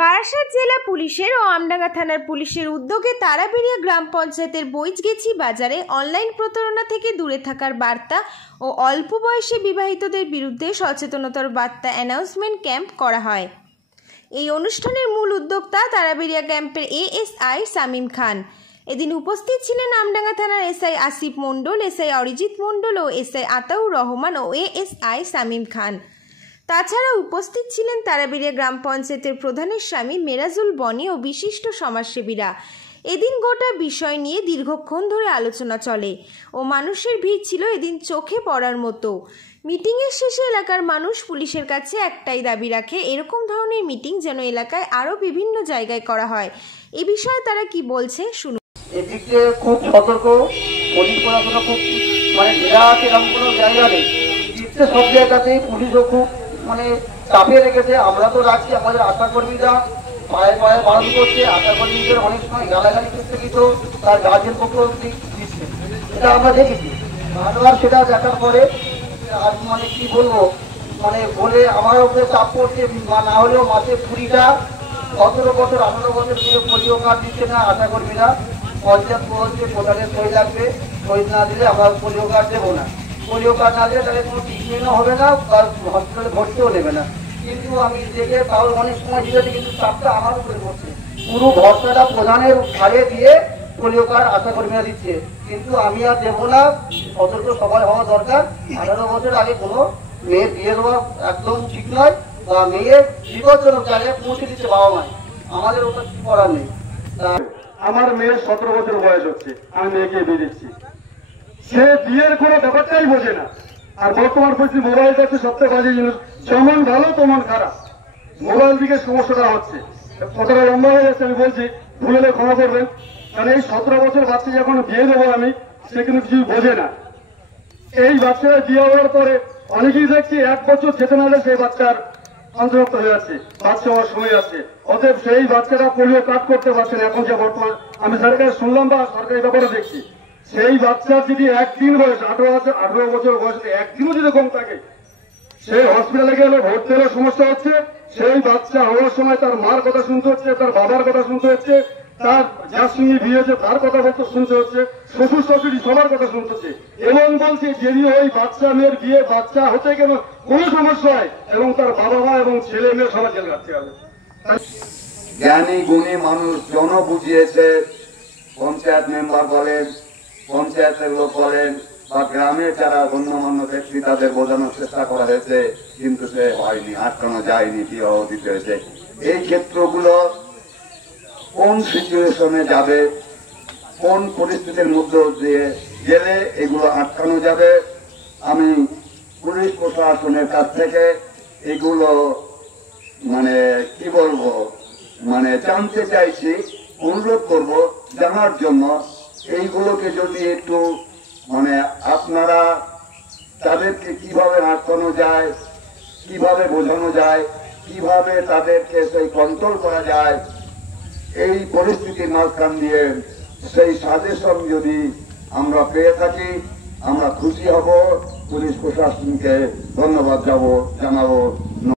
বারাসাত জেলা পুলিশের ও আমডাঙ্গা থানার পুলিশের উদ্যোগে তারাবেড়িয়া গ্রাম পঞ্চায়েতের বৈজগেছি বাজারে অনলাইন প্রতারণা থেকে দূরে থাকার বার্তা ও অল্প বয়সী বিবাহিতদের বিরুদ্ধে সচেতনতার বার্তা অ্যানাউন্সমেন্ট ক্যাম্প করা হয়। এই অনুষ্ঠানের মূল উদ্যোক্তা তারাবেড়িয়া ক্যাম্পের এএসআই শামীম খান। এদিন উপস্থিত ছিলেন আমডাঙ্গা থানার এসআই আসিফ মণ্ডল, এসআই অরিজিৎ মণ্ডল ও এসআই আতাউর রহমান ও এএসআই শামীম খান। তাছাড়া উপস্থিত ছিলেন তারাবেড়িয়া গ্রাম পঞ্চায়েতের প্রধানের স্বামী মেরাজুল বনি ও বিশিষ্ট সমাজসেবীরা। এদিন গোটা বিষয় নিয়ে দীর্ঘক্ষণ ধরে আলোচনা চলে ও মানুষের ভিড় ছিল এদিন চোখে পড়ার মতো। মিটিংয়ের শেষে এলাকার মানুষ পুলিশের কাছে একটাই দাবি রাখে, এরকম ধরনের মিটিং যেন এলাকায় আরও বিভিন্ন জায়গায় করা হয়। এ বিষয়ে তারা কি বলছে শুনুন। এদিকে খুব সতর্ক, পুলিশ পড়াশোনা খুব বিরাট এরকম কোনো জায়গা নেই। সব জায়গাতেই পুলিশও খুব চাপে রেখেছে। আমরা তো রাখছি, আমাদের আশাকর্মীরা পায়ে পায়ে বারণ করছে। আশাকর্মীদের অনেক সময় গালাগালি করতে কিন্তু তার গার্জেন পক্ষ দিচ্ছে, এটা আমরা দেখেছি। আর সেটা দেখার পরে আর কি বলবো, বলে আমার উপরে চাপ পড়ছে। না হলেও মাসে 20টা 17 বছর 18 বছর দিয়ে পোলিও কার্ড দিচ্ছে না আশাকর্মীরা। পঞ্চায়েত বলছে প্রধানের সই লাগবে, সই না দিলে আমরা পোলিও কার্ড দেবো না। পোলিও কার্ড না দিলে তাদের কোনো ট্রিটমেন্টও হবে না বা হসপিটালে ভর্তিও নেবে না। কিন্তু আমি দেখে তাও অনেক সময় দিয়েছি, কিন্তু চাপটা আমার উপরে পড়ছে। পুরো ভরসাটা প্রধানের ঘাড়ে দিয়ে পোলিও কার্ড আশাকর্মীরা দিচ্ছে, কিন্তু আমি আর দেবো না। সতর্ক সবাই হওয়া দরকার। 18 বছর আগে কোনো মেয়ের বিয়ে দেওয়া একদম ঠিক নয়, বা মেয়ের বিপজ্জনক জায়গায় পৌঁছে দিচ্ছে বাবা মায়। আমাদের ওটা কি করার নেই। আমার মেয়ের 17 বছর বয়স হচ্ছে, আমি মেয়েকে বিয়ে দিচ্ছি। সে বিয়ের কোনো ব্যাপারটাই বোঝে না। আর বর্তমান পরিস্থিতি মোবাইলটা হচ্ছে সবচেয়ে বাজে জিনিস, যেমন ভালো তেমন খারাপ। মোবাইল দিকে সমস্যাটা হচ্ছে। কতটা লম্বা হয়ে যাচ্ছে আমি বলছি, ভুলে ক্ষমা করবেন। কারণ এই 17 বছর বাচ্চা যখন বিয়ে দেবো আমি, সে কিন্তু কিছুই বোঝে না। এই বাচ্চারা বিয়ে হওয়ার পরে অনেকেই দেখছি 1 বছর যেতে না হলে সেই বাচ্চার অন্তর্ভুক্ত হয়ে যাচ্ছে, বাচ্চা হওয়ার সময় যাচ্ছে। অতএব সেই বাচ্চাটা পোলিও কার্ড করতে পারছে না। এখন যে বর্তমান আমি সরকার শুনলাম বা সরকারি ব্যাপারে দেখছি, সেই বাচ্চার যদি একদিন বয়স 18 বছর বয়স একদিনও যদি কম থাকে, সে হসপিটালে গেলে ভর্তি হলে সমস্যা হচ্ছে। সেই বাচ্চা হওয়ার সময় তার মার কথা শুনতে হচ্ছে, তার বাবার কথা শুনতে হচ্ছে, তার যার সঙ্গে বিয়ে হচ্ছে তার কথা বলতে শুনতে হচ্ছে, শ্বশুর শাশুড়ি সবার কথা শুনতে হচ্ছে। এবং বলছে যদি ওই বাচ্চা মেয়ের বিয়ে বাচ্চা হতে গেলে কোনো সমস্যা হয়, এবং তার বাবা মা এবং ছেলে মেয়ে সবার জেল কাটতে হবে। জ্ঞানী গুণী মানুষ জন বুঝিয়েছে, পঞ্চায়েত মেম্বার বলেন, পঞ্চায়েতের লোক বলেন, বা গ্রামের যারা গণ্যমান্য ব্যক্তি তাদের বোঝানোর চেষ্টা করা হয়েছে, কিন্তু সে হয়নি, আটকানো যায়নি, বিবাহ দিতে হয়েছে। এই ক্ষেত্রগুলো কোন সিচুয়েশনে যাবে, কোন পরিস্থিতির মধ্যে দিয়ে গেলে এগুলো আটকানো যাবে, আমি পুলিশ প্রশাসনের কাছ থেকে এগুলো কি বলবো জানতে চাইছি, অনুরোধ করব জানার জন্য। এইগুলোকে যদি একটু আপনারা তাদেরকে কিভাবে আটকানো যায়, কিভাবে বোঝানো যায়, কিভাবে তাদেরকে সেই কন্ট্রোল করা যায়, এই পরিস্থিতির মাঝখান দিয়ে সেই সাজেশন যদি আমরা পেয়ে থাকি, আমরা খুশি হব। পুলিশ প্রশাসনকে ধন্যবাদ জানাবো।